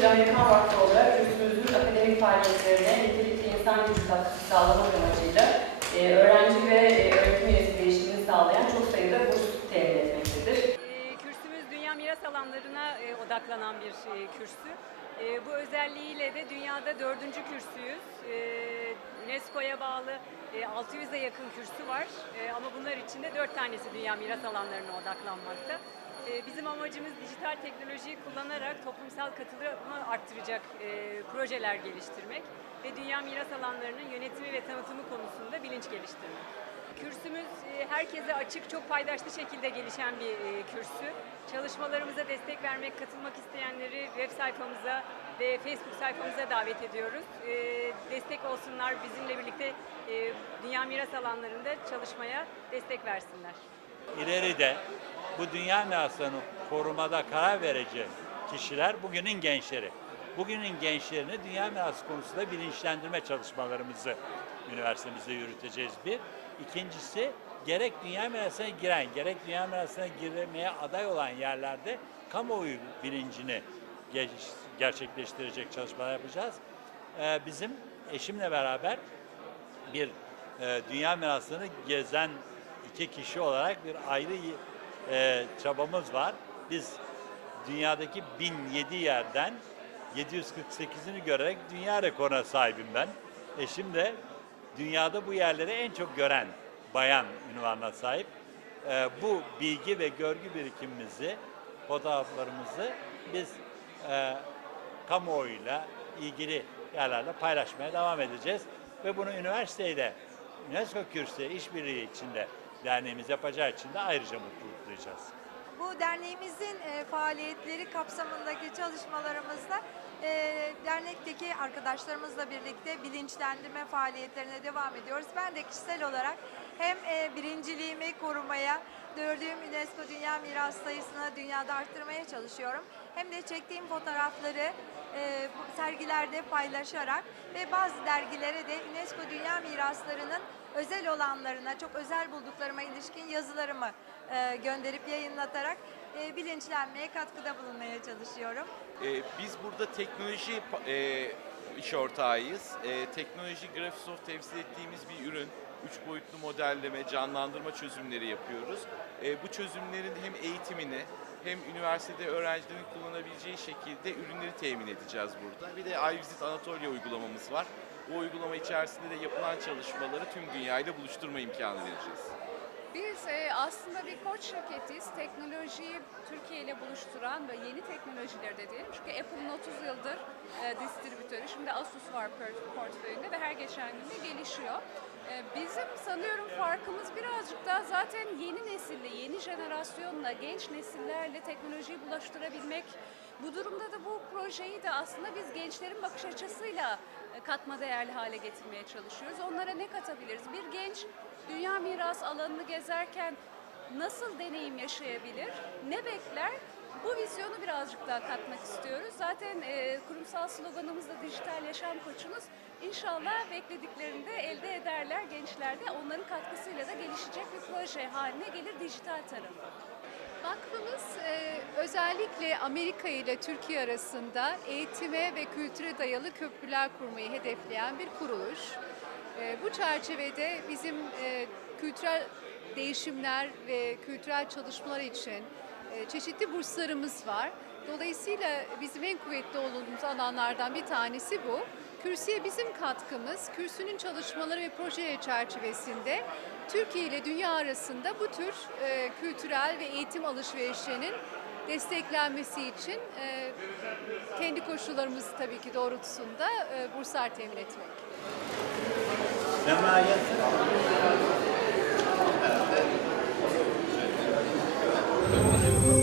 bir Amerikan Vakfı olarak kürsümüzün akademik faaliyetlerine nitelikli insan gücü katkısı sağlamak amacıyla e, öğrenci ve e, öğretim üyesi değişimini sağlayan çok sayıda burs temin etmektedir. Ee, Kürsümüz dünya miras alanlarına e, odaklanan bir e, kürsü. E, Bu özelliğiyle de dünyada dördüncü kürsüyüz. E, UNESCO'ya bağlı e, 600'e yakın kürsü var E, ama bunlar içinde dört tanesi dünya miras alanlarına odaklanmakta. E, Bizim amacımız dijital teknolojiyi kullanarak toplumsal katılımı arttıracak e, projeler geliştirmek ve dünya miras alanlarının yönetimi ve tanıtımı konusunda bilinç geliştirmek. Kürsümüz e, herkese açık, çok paydaşlı şekilde gelişen bir e, kürsü. Çalışmalarımıza destek vermek, katılmak isteyenleri web sayfamıza ve Facebook sayfamıza davet ediyoruz. Destek olsunlar, bizimle birlikte dünya miras alanlarında çalışmaya destek versinler. İleride bu dünya miraslarını korumada karar verecek kişiler bugünün gençleri. Bugünün gençlerini dünya mirası konusunda bilinçlendirme çalışmalarımızı üniversitemizde yürüteceğiz bir. İkincisi gerek dünya mirasına giren, gerek dünya mirasına girmeye aday olan yerlerde kamuoyu bilincini ge- gerçekleştirecek çalışmalar yapacağız. Ee, bizim eşimle beraber bir e, dünya mirasını gezen iki kişi olarak bir ayrı e, çabamız var. Biz dünyadaki 1007 yerden 748'ini görerek dünya rekoruna sahibim ben. Eşim de dünyada bu yerleri en çok gören bayan ünvanına sahip. E, bu bilgi ve görgü birikimimizi, fotoğraflarımızı biz e, kamuoyuyla ilgili yerlerle paylaşmaya devam edeceğiz. Ve bunu üniversiteyle UNESCO kürsü işbirliği içinde derneğimiz yapacağı için de ayrıca mutluluk duyacağız. Bu derneğimizin e, faaliyetleri kapsamındaki çalışmalarımızda e, dernekteki arkadaşlarımızla birlikte bilinçlendirme faaliyetlerine devam ediyoruz. Ben de kişisel olarak hem e, birinciliğimi korumaya, gördüğüm UNESCO Dünya Miras sayısını dünyada arttırmaya çalışıyorum. Hem de çektiğim fotoğrafları e, bu sergilerde paylaşarak ve bazı dergilere de UNESCO Dünya Miraslarının özel olanlarına, çok özel bulduklarıma ilişkin yazılarımı e, gönderip yayınlatarak e, bilinçlenmeye katkıda bulunmaya çalışıyorum. Ee, biz burada teknoloji e, iş ortağıyız. E, teknoloji Graphisoft temsil ettiğimiz bir ürün. Üç boyutlu modelleme, canlandırma çözümleri yapıyoruz. E, bu çözümlerin hem eğitimini hem üniversitede öğrencilerin kullanabileceği şekilde ürünleri temin edeceğiz burada. Bir de iVisit Anatolia uygulamamız var. Bu uygulama içerisinde de yapılan çalışmaları tüm dünyayla buluşturma imkanı vereceğiz. Biz e, aslında bir koç şirketiyiz. Teknolojiyi Türkiye ile buluşturan ve yeni teknolojileri de diyelim. Çünkü Apple'ın 30 yıldır e, distribütörü, şimdi Asus var port- portföyünde ve her geçen gün de gelişiyor. E, bizim sanıyorum farkımız birazcık daha zaten yeni nesille, yeni jenerasyonla, genç nesillerle teknolojiyi bulaştırabilmek. Bu durumda da bu projeyi de aslında biz gençlerin bakış açısıyla e, katma değerli hale getirmeye çalışıyoruz. Onlara ne katabiliriz? Bir genç dünya miras alanını gezerken nasıl deneyim yaşayabilir, ne bekler? Bu vizyonu birazcık daha katmak istiyoruz. Zaten e, kurumsal sloganımız da dijital yaşam koçunuz. İnşallah beklediklerini de elde ederler gençler de. Onların katkısıyla da gelişecek bir proje haline gelir dijital tarafı. Vakfımız e, özellikle Amerika ile Türkiye arasında eğitime ve kültüre dayalı köprüler kurmayı hedefleyen bir kuruluş. E, bu çerçevede bizim e, kültürel değişimler ve kültürel çalışmalar için çeşitli burslarımız var. Dolayısıyla bizim en kuvvetli olduğumuz alanlardan bir tanesi bu. Kürsüye bizim katkımız, kürsünün çalışmaları ve projeleri çerçevesinde Türkiye ile dünya arasında bu tür e, kültürel ve eğitim alışverişlerinin desteklenmesi için e, kendi koşullarımız tabii ki doğrultusunda e, burslar temin etmek. Amém.